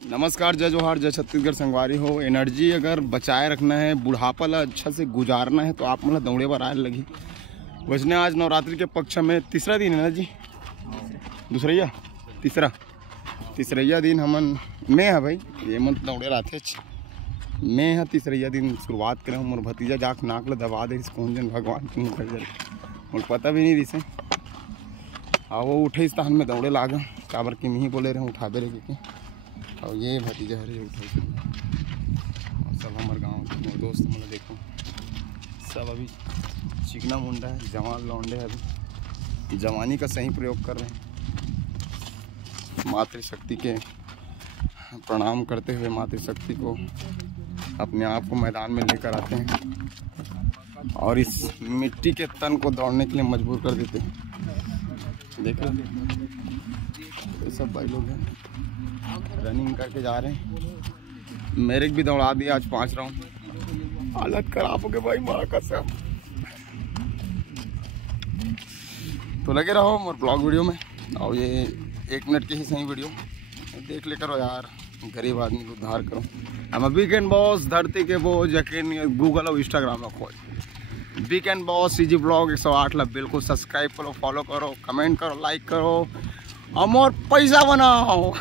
नमस्कार, जय जोहार, जय छत्तीसगढ़ संगवारी हो। एनर्जी अगर बचाए रखना है, बुढ़ापा ला अच्छा से गुजारना है तो आप मतलब दौड़े पर आए लगी। वैसे आज नवरात्रि के पक्ष में तीसरा दिन है ना जी, दूसरा तीसरा दिन हमन में है भाई, ये मन दौड़े रहते मैं है तीसरा दिन शुरुआत करें। मोर भतीजा जाके नाक ला दबा दे कौन जन भगवान के मुँह कर मुझे पता भी नहीं दिसे। हाँ वो उठे स्थान में दौड़े लागा काबर कि मी बोले रहे उठाबे रहे के। और ये भतीजा है उठे और सब हमारे गाँव के दोस्त मतलब देखो सब अभी चिकना मुंडा है, जवान लौंडे है, अभी जवानी का सही प्रयोग कर रहे हैं। मातृशक्ति के प्रणाम करते हुए मातृशक्ति को अपने आप को मैदान में लेकर आते हैं और इस मिट्टी के तन को दौड़ने के लिए मजबूर कर देते हैं। देख रहे ये सब भाई लोग हैं रनिंग करके जा रहे हैं। मेरे भी दौड़ा दिया आज 5 राउंड। हालत खराब हो गई भाई माँ कसम। तो लगे रहो मोर ब्लॉग वीडियो में और ये 1 मिनट की ही सही वीडियो देख ले करो यार, गरीब आदमी को उद्धार करो। हम वीकेंड बॉस धरती के बोझ यकीन गूगल और इंस्टाग्राम में खोज वीकेंड बॉस सीजी ब्लॉग 108 ला बिल्कुल सब्सक्राइब करो, फॉलो करो, कमेंट करो, लाइक करो और मोर पैसा बनाओ।